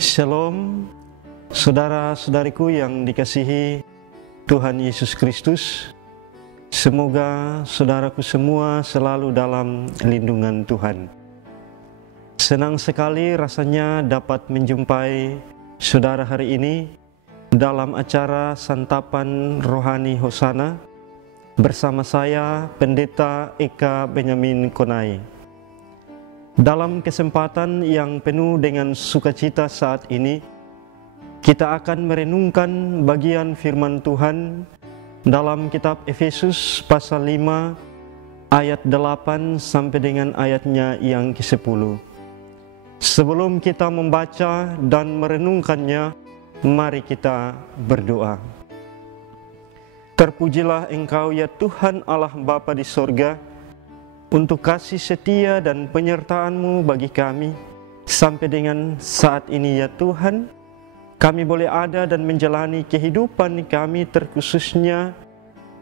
Shalom, saudara-saudariku yang dikasihi Tuhan Yesus Kristus. Semoga saudaraku semua selalu dalam lindungan Tuhan. Senang sekali rasanya dapat menjumpai saudara hari ini dalam acara Santapan Rohani Hosana bersama saya, Pendeta Eka Benyamin Konai. Dalam kesempatan yang penuh dengan sukacita saat ini, kita akan merenungkan bagian firman Tuhan dalam kitab Efesus pasal 5 ayat 8 sampai dengan ayatnya yang ke-10. Sebelum kita membaca dan merenungkannya, mari kita berdoa. Terpujilah Engkau ya Tuhan Allah Bapa di sorga, untuk kasih setia dan penyertaan-Mu bagi kami. Sampai dengan saat ini ya Tuhan, kami boleh ada dan menjalani kehidupan kami, terkhususnya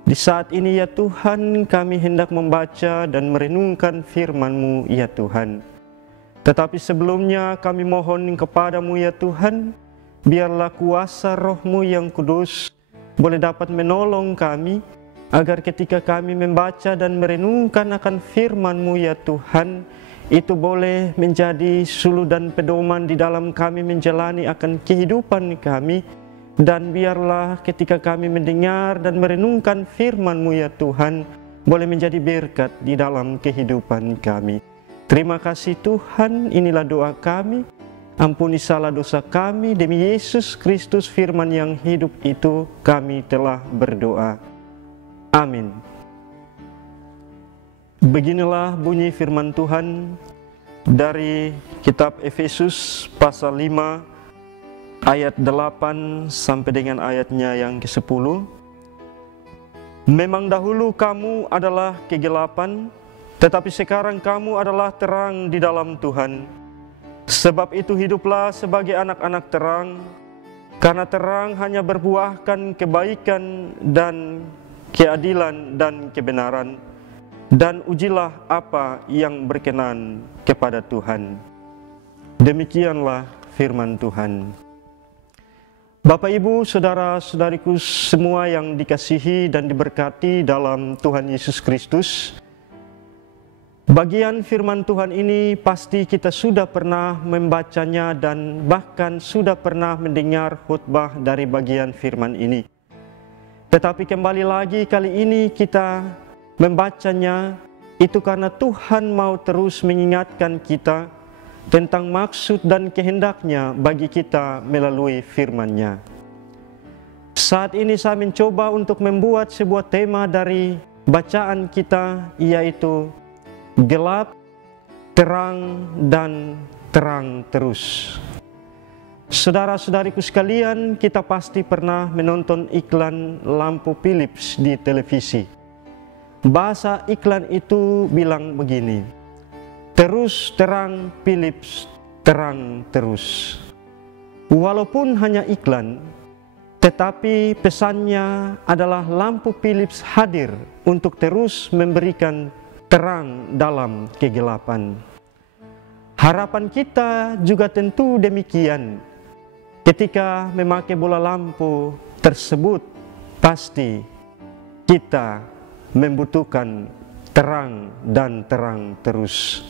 di saat ini ya Tuhan, kami hendak membaca dan merenungkan firman-Mu ya Tuhan. Tetapi sebelumnya kami mohon kepada-Mu ya Tuhan, biarlah kuasa Roh-Mu yang kudus boleh dapat menolong kami, agar ketika kami membaca dan merenungkan akan firman-Mu ya Tuhan, itu boleh menjadi suluh dan pedoman di dalam kami menjalani akan kehidupan kami. Dan biarlah ketika kami mendengar dan merenungkan firman-Mu ya Tuhan, boleh menjadi berkat di dalam kehidupan kami. Terima kasih Tuhan, inilah doa kami. Ampuni salah dosa kami, demi Yesus Kristus firman yang hidup itu kami telah berdoa. Amin. Beginilah bunyi firman Tuhan dari kitab Efesus pasal 5 ayat 8 sampai dengan ayatnya yang ke-10. Memang dahulu kamu adalah kegelapan, tetapi sekarang kamu adalah terang di dalam Tuhan. Sebab itu hiduplah sebagai anak-anak terang, karena terang hanya berbuahkan kebaikan dan keadilan dan kebenaran, dan ujilah apa yang berkenan kepada Tuhan. Demikianlah firman Tuhan. Bapak, Ibu, saudara-saudariku semua yang dikasihi dan diberkati dalam Tuhan Yesus Kristus, bagian firman Tuhan ini pasti kita sudah pernah membacanya dan bahkan sudah pernah mendengar khutbah dari bagian firman ini. Tetapi kembali lagi kali ini kita membacanya itu karena Tuhan mau terus mengingatkan kita tentang maksud dan kehendaknya bagi kita melalui firman-Nya. Saat ini saya mencoba untuk membuat sebuah tema dari bacaan kita, yaitu gelap, terang, dan terang terus. Saudara-saudariku sekalian, kita pasti pernah menonton iklan lampu Philips di televisi. Bahasa iklan itu bilang begini, terus terang Philips, terang terus. Walaupun hanya iklan, tetapi pesannya adalah lampu Philips hadir untuk terus memberikan terang dalam kegelapan. Harapan kita juga tentu demikian. Ketika memakai bola lampu tersebut, pasti kita membutuhkan terang dan terang terus.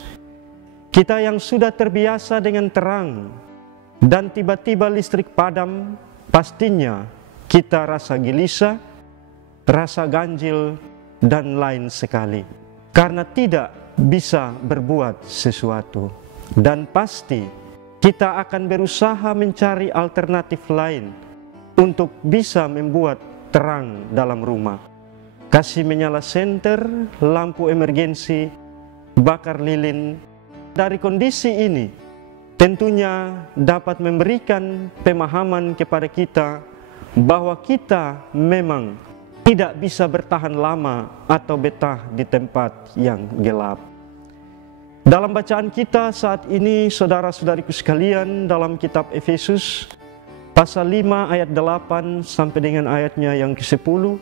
Kita yang sudah terbiasa dengan terang dan tiba-tiba listrik padam, pastinya kita rasa gelisah, rasa ganjil, dan lain sekali, karena tidak bisa berbuat sesuatu. Dan pasti kita akan berusaha mencari alternatif lain untuk bisa membuat terang dalam rumah. Kasih menyala senter, lampu emergensi, bakar lilin. Dari kondisi ini tentunya dapat memberikan pemahaman kepada kita bahwa kita memang tidak bisa bertahan lama atau betah di tempat yang gelap. Dalam bacaan kita saat ini, saudara-saudariku sekalian, dalam kitab Efesus pasal 5 ayat 8 sampai dengan ayatnya yang ke-10,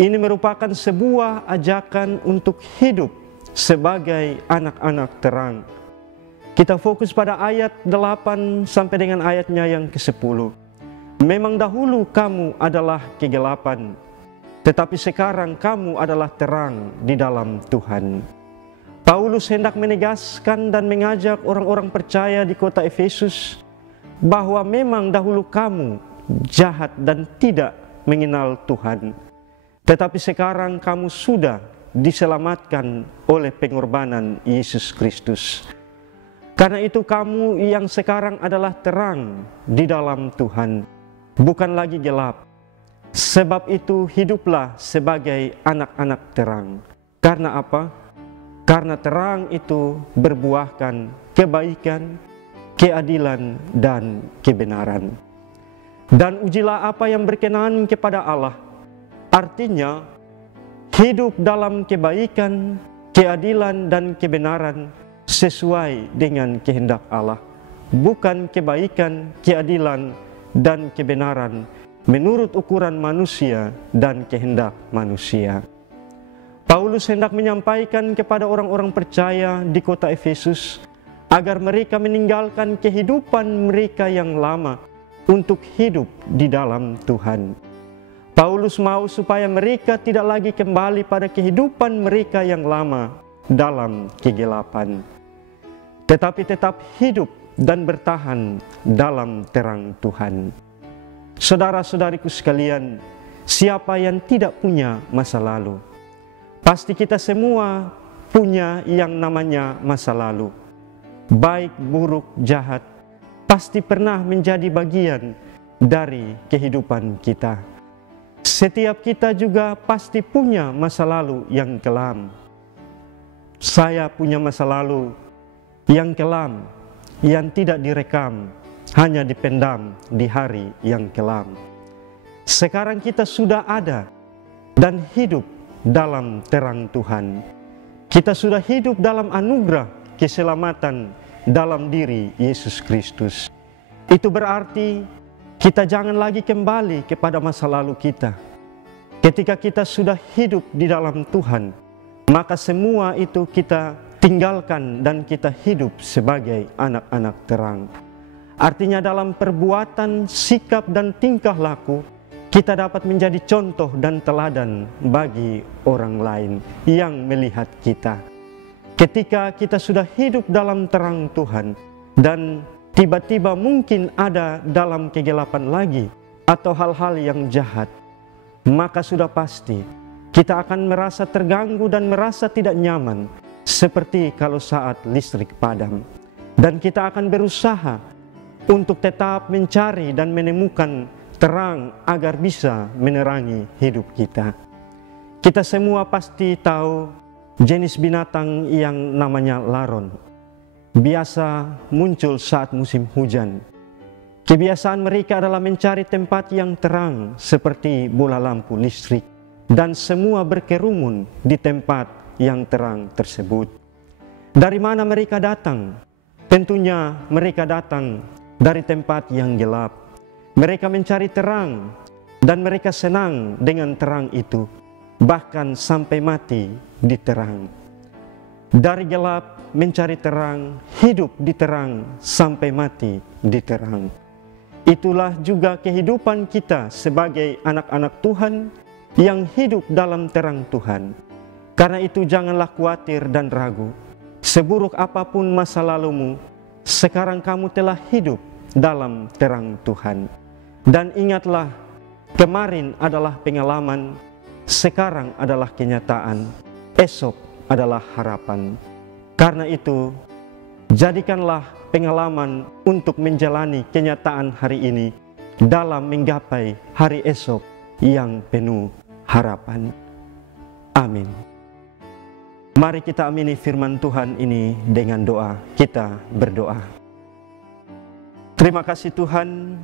ini merupakan sebuah ajakan untuk hidup sebagai anak-anak terang. Kita fokus pada ayat 8 sampai dengan ayatnya yang ke-10. Memang dahulu kamu adalah kegelapan, tetapi sekarang kamu adalah terang di dalam Tuhan. Paulus hendak menegaskan dan mengajak orang-orang percaya di kota Efesus bahwa memang dahulu kamu jahat dan tidak mengenal Tuhan, tetapi sekarang kamu sudah diselamatkan oleh pengorbanan Yesus Kristus. Karena itu kamu yang sekarang adalah terang di dalam Tuhan, bukan lagi gelap. Sebab itu hiduplah sebagai anak-anak terang. Karena apa? Karena terang itu berbuahkan kebaikan, keadilan, dan kebenaran. Dan ujilah apa yang berkenan kepada Allah. Artinya, hidup dalam kebaikan, keadilan, dan kebenaran sesuai dengan kehendak Allah, bukan kebaikan, keadilan, dan kebenaran menurut ukuran manusia dan kehendak manusia. Paulus hendak menyampaikan kepada orang-orang percaya di kota Efesus agar mereka meninggalkan kehidupan mereka yang lama untuk hidup di dalam Tuhan. Paulus mau supaya mereka tidak lagi kembali pada kehidupan mereka yang lama dalam kegelapan, tetapi tetap hidup dan bertahan dalam terang Tuhan. Saudara-saudariku sekalian, siapa yang tidak punya masa lalu? Pasti kita semua punya yang namanya masa lalu. Baik, buruk, jahat, pasti pernah menjadi bagian dari kehidupan kita. Setiap kita juga pasti punya masa lalu yang kelam. Saya punya masa lalu yang kelam, yang tidak direkam, hanya dipendam di hari yang kelam. Sekarang kita sudah ada dan hidup dalam terang Tuhan. Kita sudah hidup dalam anugerah keselamatan dalam diri Yesus Kristus. Itu berarti kita jangan lagi kembali kepada masa lalu kita. Ketika kita sudah hidup di dalam Tuhan, maka semua itu kita tinggalkan dan kita hidup sebagai anak-anak terang. Artinya dalam perbuatan, sikap, dan tingkah laku, kita dapat menjadi contoh dan teladan bagi orang lain yang melihat kita. Ketika kita sudah hidup dalam terang Tuhan dan tiba-tiba mungkin ada dalam kegelapan lagi atau hal-hal yang jahat, maka sudah pasti kita akan merasa terganggu dan merasa tidak nyaman, seperti kalau saat listrik padam. Dan kita akan berusaha untuk tetap mencari dan menemukan terang agar bisa menerangi hidup kita. Kita semua pasti tahu jenis binatang yang namanya laron. Biasa muncul saat musim hujan. Kebiasaan mereka adalah mencari tempat yang terang seperti bola lampu listrik, dan semua berkerumun di tempat yang terang tersebut. Dari mana mereka datang? Tentunya mereka datang dari tempat yang gelap. Mereka mencari terang dan mereka senang dengan terang itu, bahkan sampai mati di terang. Dari gelap mencari terang, hidup di terang sampai mati di terang. Itulah juga kehidupan kita sebagai anak-anak Tuhan yang hidup dalam terang Tuhan. Karena itu janganlah khawatir dan ragu. Seburuk apapun masa lalumu, sekarang kamu telah hidup dalam terang Tuhan. Dan ingatlah, kemarin adalah pengalaman, sekarang adalah kenyataan, esok adalah harapan. Karena itu, jadikanlah pengalaman untuk menjalani kenyataan hari ini dalam menggapai hari esok yang penuh harapan. Amin. Mari kita amini firman Tuhan ini dengan doa. Kita berdoa. Terima kasih Tuhan,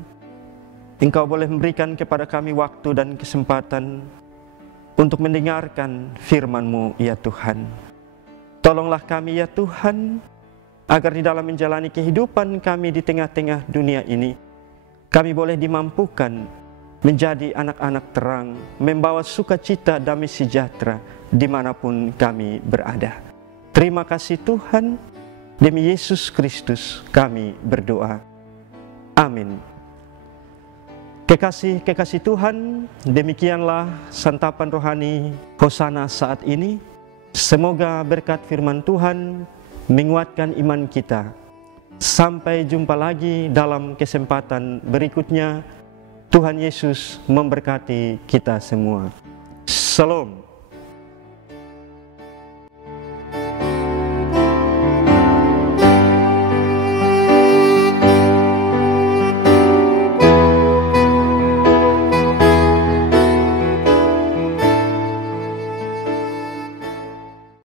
Engkau boleh memberikan kepada kami waktu dan kesempatan untuk mendengarkan firman-Mu ya Tuhan. Tolonglah kami ya Tuhan, agar di dalam menjalani kehidupan kami di tengah-tengah dunia ini, kami boleh dimampukan menjadi anak-anak terang, membawa sukacita damai sejahtera dimanapun kami berada. Terima kasih Tuhan, Demi Yesus Kristus kami berdoa. Amin. Kekasih-kekasih Tuhan, demikianlah santapan rohani Hosana saat ini. Semoga berkat firman Tuhan menguatkan iman kita. Sampai jumpa lagi dalam kesempatan berikutnya. Tuhan Yesus memberkati kita semua. Shalom.